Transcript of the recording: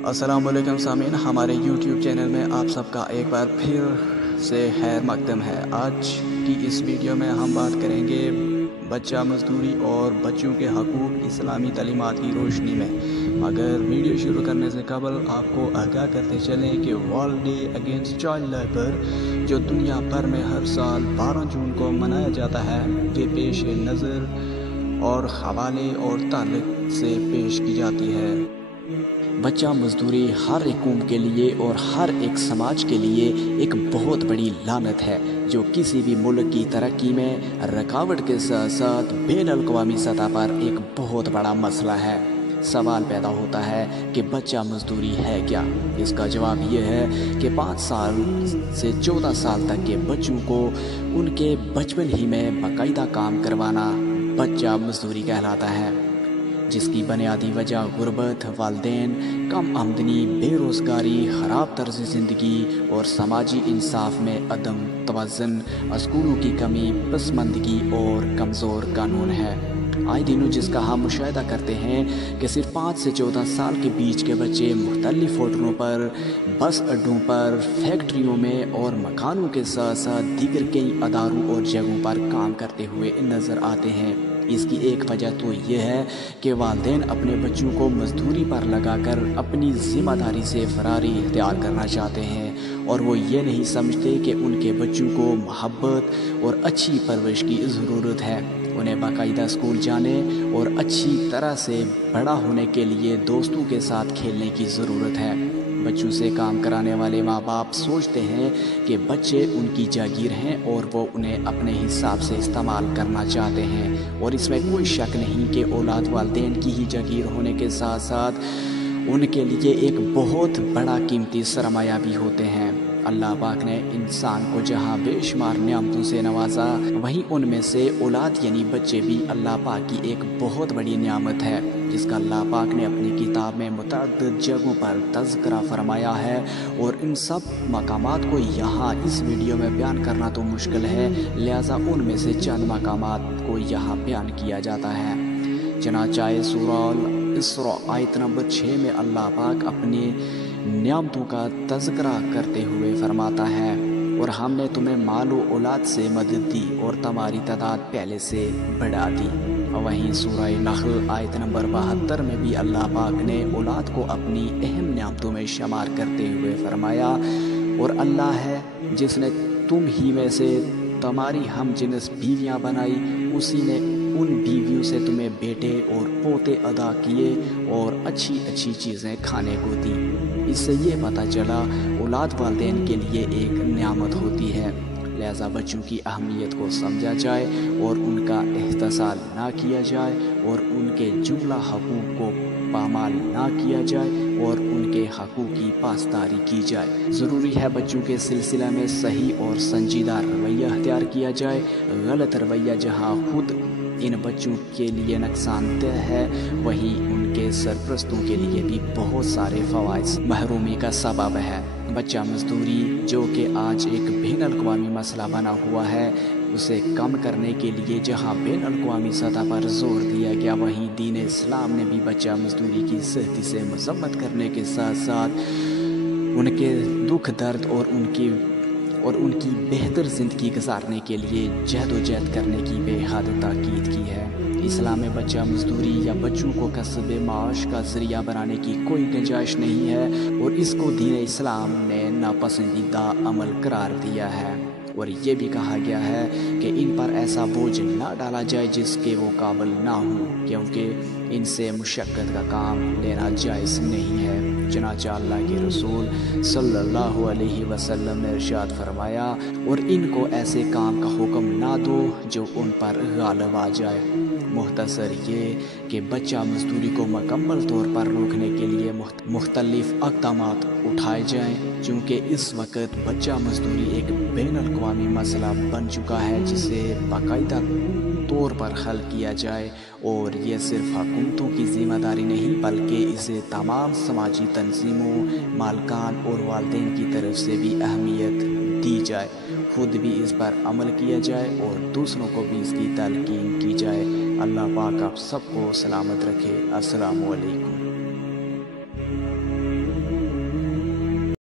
السلام علیکم سامعین، ہمارے یوٹیوب چینل میں آپ سب کا ایک بار پھر سے خیر مقدم ہے۔ آج کی اس ویڈیو میں ہم بات کریں گے بچہ مزدوری اور بچوں کے حقوق اسلامی تعلیمات کی روشنی میں۔ مگر ویڈیو شروع کرنے سے قبل آپ کو آگاہ کرتے چلیں کہ world day against child labour جو دنیا بھر میں ہر سال 12 جون کو منایا جاتا ہے، کے پیش نظر اور حوالے اور تعلق سے پیش کی جاتی ہے۔ بچہ مزدوری ہر ایک قوم کے لیے اور ہر ایک سماج کے لیے ایک بہت بڑی لعنت ہے، جو کسی بھی ملک کی ترقی میں رکاوٹ کے ساتھ ساتھ بین الاقوامی سطح پر ایک بہت بڑا مسئلہ ہے۔ سوال پیدا ہوتا ہے کہ بچہ مزدوری ہے کیا؟ اس کا جواب یہ ہے کہ 5 سال سے 14 سال تک کے بچوں کو ان کے بچپن ہی میں باقاعدہ کام کروانا بچہ مزدوری کہلاتا ہے، جس کی بنیادی وجہ غربت، والدین، کم آمدنی، بے روزگاری، خراب طرز زندگی اور سماجی انصاف میں عدم توازن، اسکولوں کی کمی، پسماندگی اور کمزور قانون ہے۔ آئے دنوں جس کا ہم مشاہدہ کرتے ہیں کہ صرف 5 سے 14 سال کے بیچ کے بچے مختلف ہوٹلوں پر، بس اڈوں پر، فیکٹریوں میں اور مکانوں کے ساتھ ساتھ دیگر کئی اداروں اور جگہوں پر کام کرتے ہوئے نظر آتے ہیں۔ اس کی ایک وجہ تو یہ ہے کہ والدین اپنے بچوں کو مزدوری پر لگا کر اپنی ذمہ داری سے فراری اختیار کرنا چاہتے ہیں، اور وہ یہ نہیں سمجھتے کہ ان کے بچوں کو محبت اور اچھی پرورش کی ضرورت ہے۔ انہیں باقاعدہ اسکول جانے اور اچھی طرح سے بڑا ہونے کے لیے دوستوں کے ساتھ کھیلنے کی ضرورت ہے۔ بچوں سے کام کرانے والے ماں باپ سوچتے ہیں کہ بچے ان کی جاگیر ہیں اور وہ انہیں اپنے حساب سے استعمال کرنا چاہتے ہیں، اور اس میں کوئی شک نہیں کہ اولاد والدین کی ہی جاگیر ہونے کے ساتھ ساتھ ان کے لیے ایک بہت بڑا قیمتی سرمایہ بھی ہوتے ہیں۔ اللہ پاک نے انسان کو جہاں بے شمار نعمتوں سے نوازا، وہیں ان میں سے اولاد یعنی بچے بھی اللہ پاک کی ایک بہت بڑی نعمت ہے، جس کا اللہ پاک نے اپنی کتاب میں متعدد جگہوں پر تذکرہ فرمایا ہے، اور ان سب مقامات کو یہاں اس ویڈیو میں بیان کرنا تو مشکل ہے، لہٰذا ان میں سے چند مقامات کو یہاں بیان کیا جاتا ہے۔ چنانچہ سورہ الاسراء آیت نمبر 6 میں اللہ پاک اپنی نعمتوں کا تذکرہ کرتے ہوئے فرماتا ہے، اور ہم نے تمہیں مال و اولاد سے مدد دی اور تمہاری تعداد پہلے سے بڑھا دی۔ وہیں سورہ نحل آیت نمبر 72 میں بھی اللہ پاک نے اولاد کو اپنی اہم نعمتوں میں شمار کرتے ہوئے فرمایا، اور اللہ ہے جس نے تم ہی میں سے تمہاری ہم جنس بیویاں بنائی، اسی نے ان بیویوں سے تمہیں بیٹے اور پوتے عطا کیے اور اچھی اچھی چیزیں کھانے کو دی۔ اس سے یہ پتہ چلا اولاد والدین کے لیے ایک نعمت ہوتی ہے، لہذا بچوں کی اہمیت کو سمجھا جائے اور ان کا احتساب نہ کیا جائے، اور ان کے جملہ حقوق کو پامال نہ کیا جائے، اور ان کے حقوق کی پاسداری کی جائے۔ ضروری ہے بچوں کے سلسلہ میں صحیح اور سنجیدہ رویہ اختیار کیا جائے۔ غلط رویہ جہاں خود ان بچوں کے لیے نقصان دہ ہے، وہیں ان کے سرپرستوں کے لیے بھی بہت سارے فوائد محرومی کا سبب ہے۔ بچہ مزدوری جو کہ آج ایک بین الاقوامی مسئلہ بنا ہوا ہے، اسے کم کرنے کے لیے جہاں بین الاقوامی سطح پر زور دیا گیا، وہیں دین اسلام نے بھی بچہ مزدوری کی سختی سے مذمت کرنے کے ساتھ ساتھ ان کے دکھ درد اور ان کی بہتر زندگی گزارنے کے لیے جہد و جہد کرنے کی بے حد تاکید کی ہے۔ اسلام میں بچہ مزدوری یا بچوں کو کسب معاش کا ذریعہ بنانے کی کوئی گنجائش نہیں ہے، اور اس کو دین اسلام نے ناپسندیدہ عمل قرار دیا ہے، اور یہ بھی کہا گیا ہے کہ ان پر ایسا بوجھ نہ ڈالا جائے جس کے وہ قابل نہ ہوں، کیونکہ ان سے مشقت کا کام لینا جائز نہیں ہے۔ چنانچہ اللہ کے رسول صلی اللہ علیہ وسلم نے ارشاد فرمایا، اور ان کو ایسے کام کا حکم نہ دو جو ان پر غالب آ جائے۔ مختصر یہ کہ بچہ مزدوری کو مکمل طور پر روکنے کے لیے مختلف اقدامات اٹھائے جائیں، چونکہ اس وقت بچہ مزدوری ایک بین الاقوامی مسئلہ بن چکا ہے جسے باقاعدہ طور پر حل کیا جائے، اور یہ صرف حکومتوں کی ذمہ داری نہیں بلکہ اسے تمام سماجی تنظیموں، مالکان اور والدین کی طرف سے بھی اہمیت دی جائے، خود بھی اس پر عمل کیا جائے اور دوسروں کو بھی اس کی تلقین کی جائے۔ اللہ پاک آپ سب کو سلامت رکھے۔ السلام علیکم۔